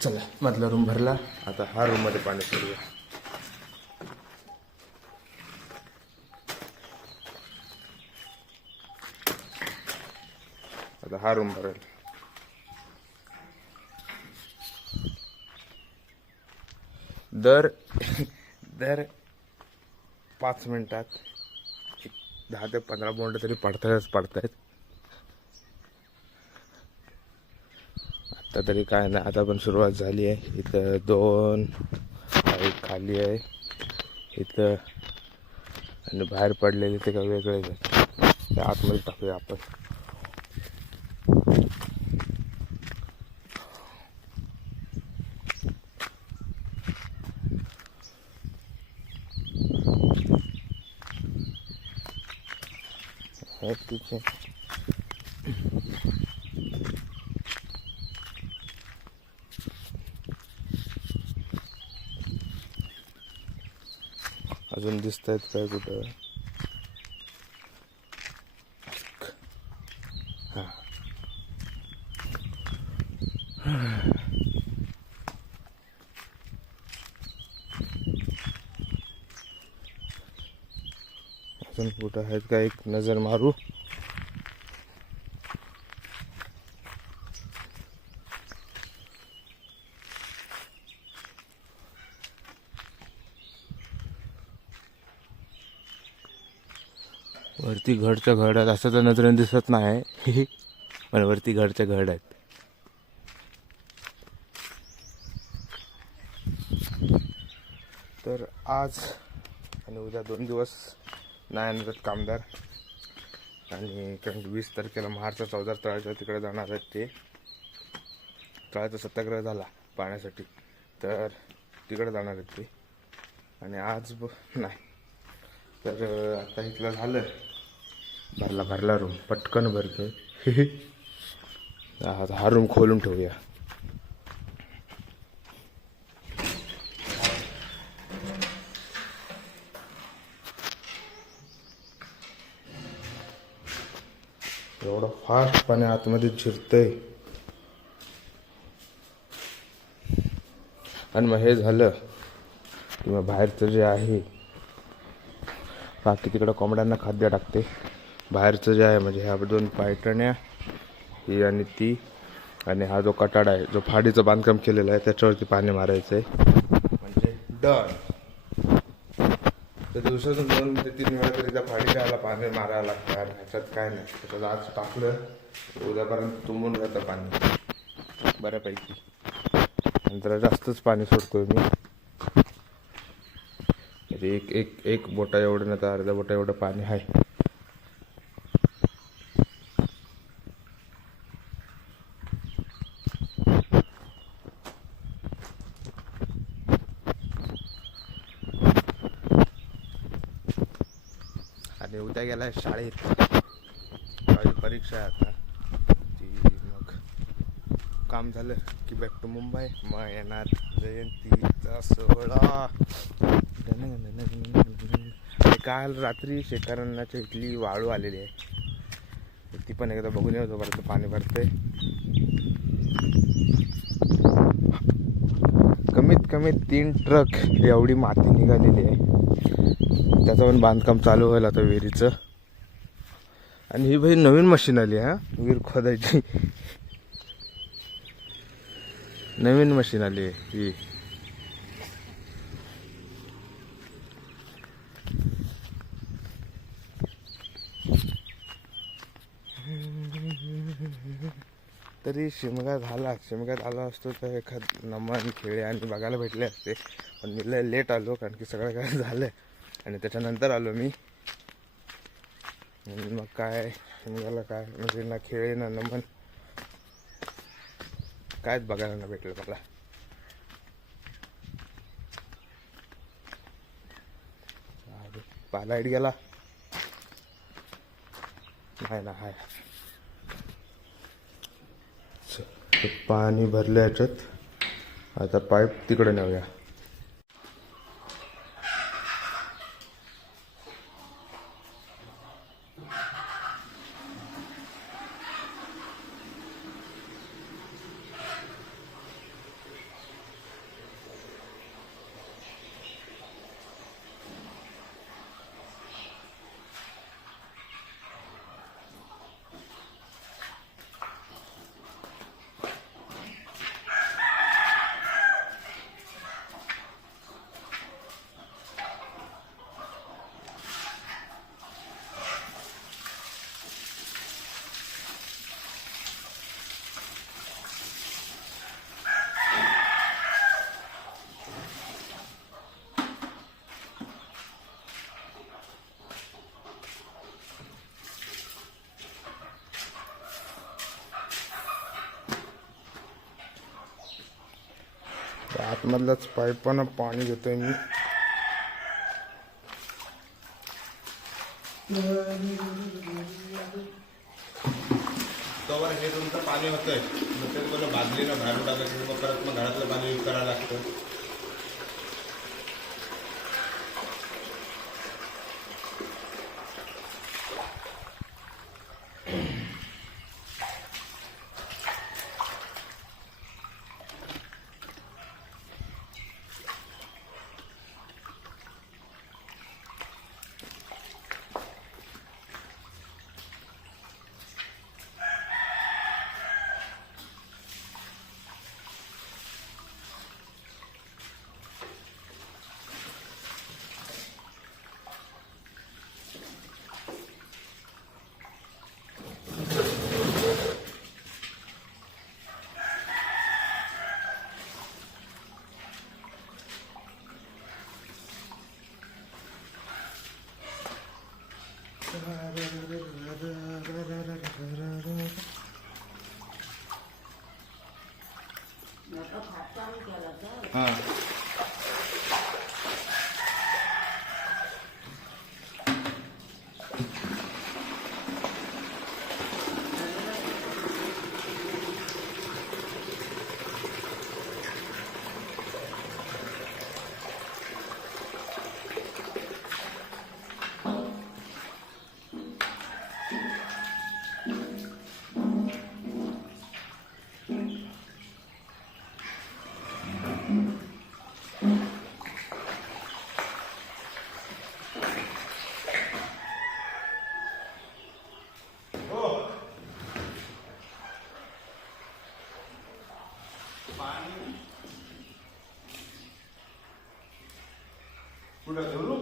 चला मधला रूम भरला. आता हा रूम मध्ये पाणी सोडूया. आता हा रूम भरेल. दर 5 मिनिटात 10 ते 15 बोंड तरी पडतायत. आता तरी काय नाही. आता पण सुरुवात झाली आहे. इथं 2 खाली आहे इथं, आणि बाहेर पडलेले ते का वेगळेच आहेत. ते आतमध्ये टाकूया आपण. तिथे अजून दिसत आहेत काय कुठं? हा अजून कुठं आहेत का? एक नजर मारू. वरती घडच्या घड आहेत असं तर नजरेने दिसत नाही, पण वरती घडच्या घड आहेत. तर आज आणि उद्या 2 दिवस नाही येणार कामदार. आणि 20 तारखेला महारचा चौदार तळाच्या तिकडे जाणार आहेत. ते तळाचा सत्याग्रह झाला पाण्यासाठी, तर तिकडे जाणार आहेत ते. आणि आज नाही. तर आता इथलं झालं. भरला रूम पटकन भरतोय. हा रूम खोलून ठेवूया. एवढं फास्ट पाणी आतमध्ये शिरतंय. आणि मग हे झालं किंवा बाहेरचं जे आहे, बाकी तिकडं कोंबड्यांना खाद्य टाकते. बाहेरचं जे आहे म्हणजे ह्या 2 पायटण्या ही आणि ती, आणि हा जो कटाडा आहे, जो फाडीचं बांधकाम केलेलं आहे त्याच्यावरती पाणी मारायचं आहे. म्हणजे डन. तर दिवसातून 2 ते 3 वेळा तरी त्या फाडीला पाणी मारायला लागतं. ह्याच्यात काय नाही. त्याच्यात आज टाकलं उद्यापर्यंत तुंबून जातं पाणी बऱ्यापैकी. नंतर जास्तच पाणी सोडतोय मी. एक बोटा एवढं नाही तर अर्ध्या बोटा एवढं पाणी आहे. आणि उद्या गेलाय शाळेत. माझी परीक्षा आहे आता ती. मग काम झालं की बॅक टू मुंबई. मग येणार जयंतीचा सोहळा. काल रात्री शेतारण्याच्या इथली वाळू आलेली आहे, ती पण एकदा बघून येऊ. जोपर्यंत पाणी भरतंय. कमीत कमी 3 ट्रक एवढी माती निघालेली आहे. त्याचं पण बांधकाम चालू होईल आता विहिरीचं. आणि ही भाई नवीन मशीन आली हा विहीर खोदायची. नवीन मशीन आली आहे ही. तरी शिमग्यात आला असतो तर एखाद नमन खेळे आणि बघायला भेटले असते. पण मी लय लेट आलो कारण की सगळं काय झालं आणि त्याच्यानंतर आलो मी. मग काय शिमग्याला काय म्हणजे ना खेळे ना नमन कायच बघायला ना भेटलं मला. लाईट गेला नाही ना. हाय पाणी भरलं याच्यात. आता पाईप तिकडे नेऊया. आतमधल्याच पाईपानं पाणी घेतोय मी. तोवर हे तुमचं पाणी होतंय, मग ते तुम्हाला बादलीनं बाहेर टाकायचं, मग परत मग घरातलं पाणी यूज करायला लागतं. हां कुठं धरू.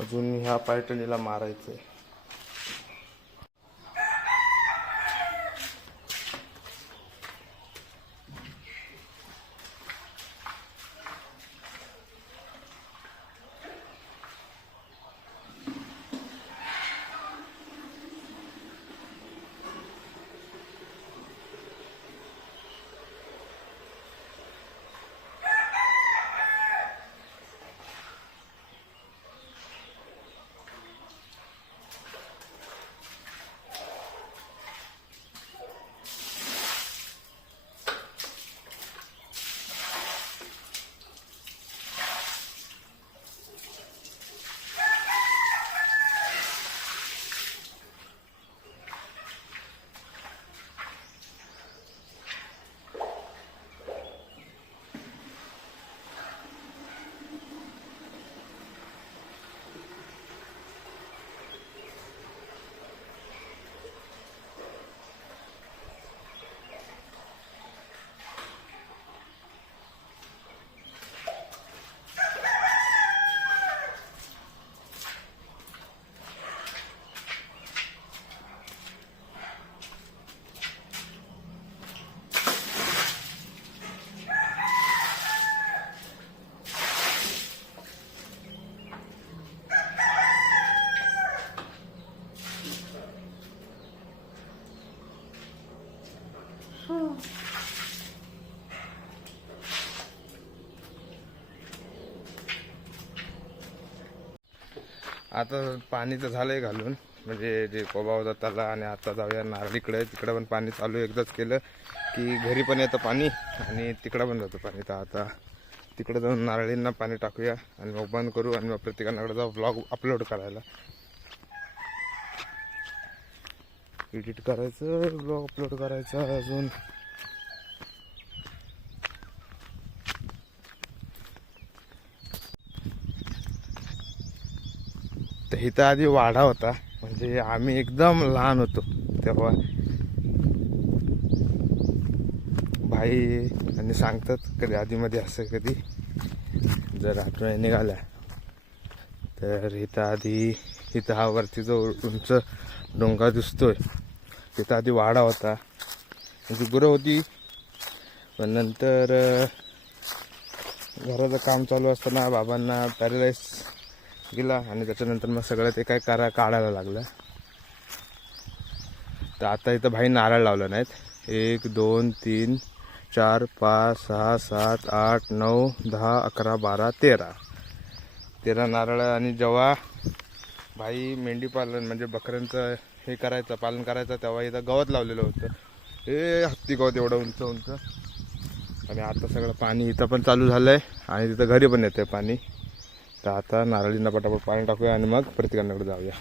अजून ह्या पैठणीला मारायचंय. आता पाणी तर झालंय घालून, म्हणजे जे कोबा होता त्याला. आणि आता जाऊया नारळीकडे. तिकडे पण पाणी चालू एकदाच केलं की घरी पण येतं पाणी आणि तिकडं पण जातं पाणी. तर आता तिकडे जाऊन नारळींना पाणी टाकूया आणि मग बंद करू आणि मग प्रत्येकाकडे जाऊ ब्लॉग अपलोड करायला. एडिट करायचं, ब्लॉग अपलोड करायचा अजून. तर इथं आधी वाडा होता, म्हणजे आम्ही एकदम लहान होतो तेव्हा. भाई आणि सांगतात कधी आधीमध्ये असं कधी जर आठवणी निघाल्या तर इथं आधी, इथं हा वरती जो उंच डोंगर दिसतोय तिथं आधी वाडा होता. म्हणजे गुरं होती, पण नंतर घराचं काम चालू असताना बाबांना पॅरालाइज गेला आणि त्याच्यानंतर मग सगळं ते काय काढायला लागलं. तर आता इथं भाई नारळ लावलं नाहीत. 1 2 3 4 5 6 7 8 9 10 11 12 13 नारळ. आणि जेव्हा भाई मेंढी पालन म्हणजे बकऱ्यांचं हे करायचं, पालन करायचं, तेव्हा इथं गवत लावलेलं होतं. हे हत्ती गवत एवढं उंच उंच. आणि आता सगळं पाणी इथं पण चालू झालं आहे आणि तिथं घरी पण येतं पाणी. तर आता नारळींना पटापट पाणी टाकूया आणि मग प्रत्येकाकडे जाऊया.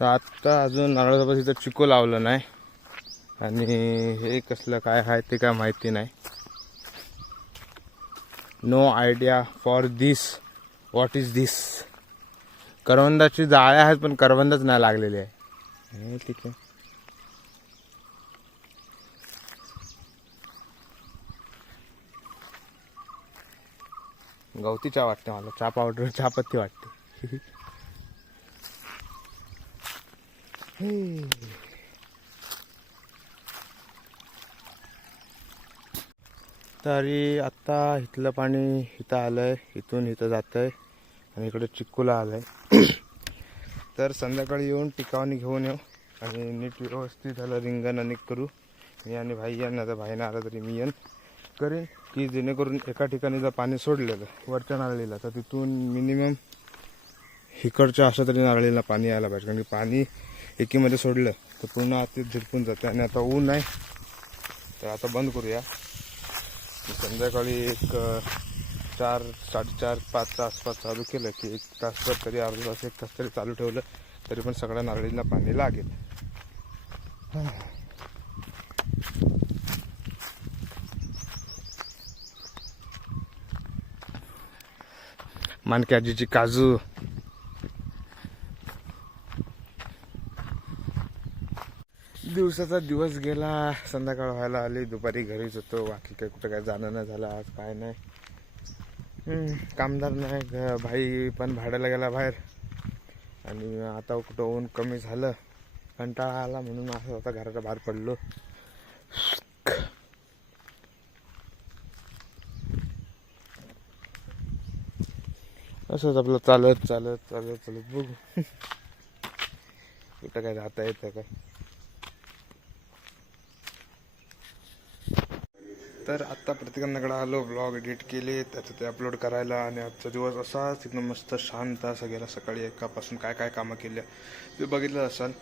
तर आत्ता अजून नारळाचं तिथं चिको लावलं नाही. आणि हे कसलं काय आहे ते काय माहिती नाही. No idea for this. What is this? करवंदाची जाळे आहेत पण करवंदच नाही लागलेली आहे. ठीक आहे. गवती चहा वाटते मला. चहा पावडर, चहा पत्ती वाटते. तरी आत्ता इथलं पाणी इथं आलंय, इथून इथं जातंय आणि इकडे चिक्कूला आलंय. तर संध्याकाळी येऊन टिकावणी घेऊन येऊ आणि नीट व्यवस्थित झालं रिंगण अनेक करू. मी आणि भाई यांना, तर भाईनं आला तरी मी येईन करेन की जेणेकरून एका ठिकाणी जर पाणी सोडलेलं वरच्या नारळीला तर तिथून मिनिमम इकडच्या अशा तरी नारळीला पाणी यायला पाहिजे, कारण की पाणी एकीमध्ये सोडलं तर पूर्ण आत झिरपून जाते. आणि आता ऊन आहे तर आता बंद करूया. संध्याकाळी एक 4, 4:30, 5च्या आसपास चालू केलं की 1 तास तरी, अर्धा तास, 1 तास तरी चालू ठेवलं तरी पण सगळ्या नारळींना पाणी लागेल. मानकी आजीची काजू. दिवसाचा दिवस गेला, संध्याकाळ व्हायला आली, दुपारी घरीच होतो. बाकी काही कुठं काय जाणं नाही झालं आज, काय नाही. कामदार नाही, भाई पण भाड्याला गेला बाहेर. आणि आता कुठं ऊन कमी झालं, कंटाळा आला म्हणून असं आता घराच्या बाहेर पडलो. असंच आपलं चालत चालत चालत चालत बघू कुठं काय जाता येतं काय. तर आत्ता प्रत्येकांकडे आलो, ब्लॉग एडिट केले, त्याचं ते अपलोड करायला. आणि आजचा दिवस असाच एकदम मस्त शांत असा गेला. सकाळी एकापासून काय काय कामं केल्या ते बघितलं असाल.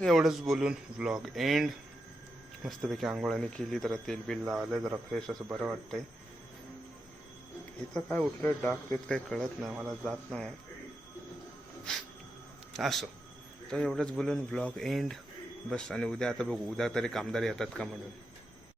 एवढंच बोलून ब्लॉग एंड. मस्तपैकी आंघोळ्याने केली, जरा तेल बिल लावलं, जरा फ्रेश असं बरं वाटतंय. इथं काय उठलं डाग तेच काही कळत नाही, मला जात नाही असं. तर एवढंच बोलून ब्लॉग एंड बस. आणि उद्या आता बघू, उद्या तरी कामदार येतात का म्हणून.